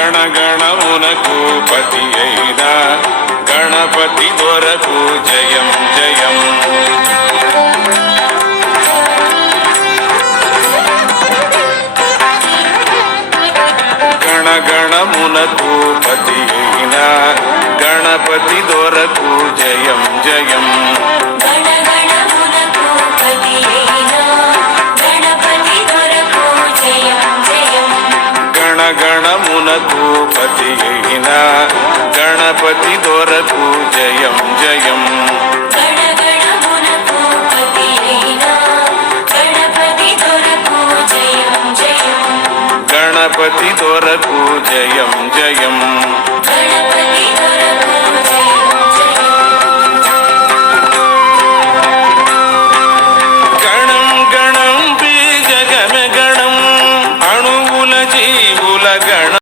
గణగణమునకు పతి అయిన గణపతి దొరకు జయం జయం. గణగణమునకు పతి అయిన గణపతి దొరకు జయం జయం. గణగణమునకు పతి అయిన గణపతి దొరకు జయం జయం. గణపతి దొరకు జయం జయం.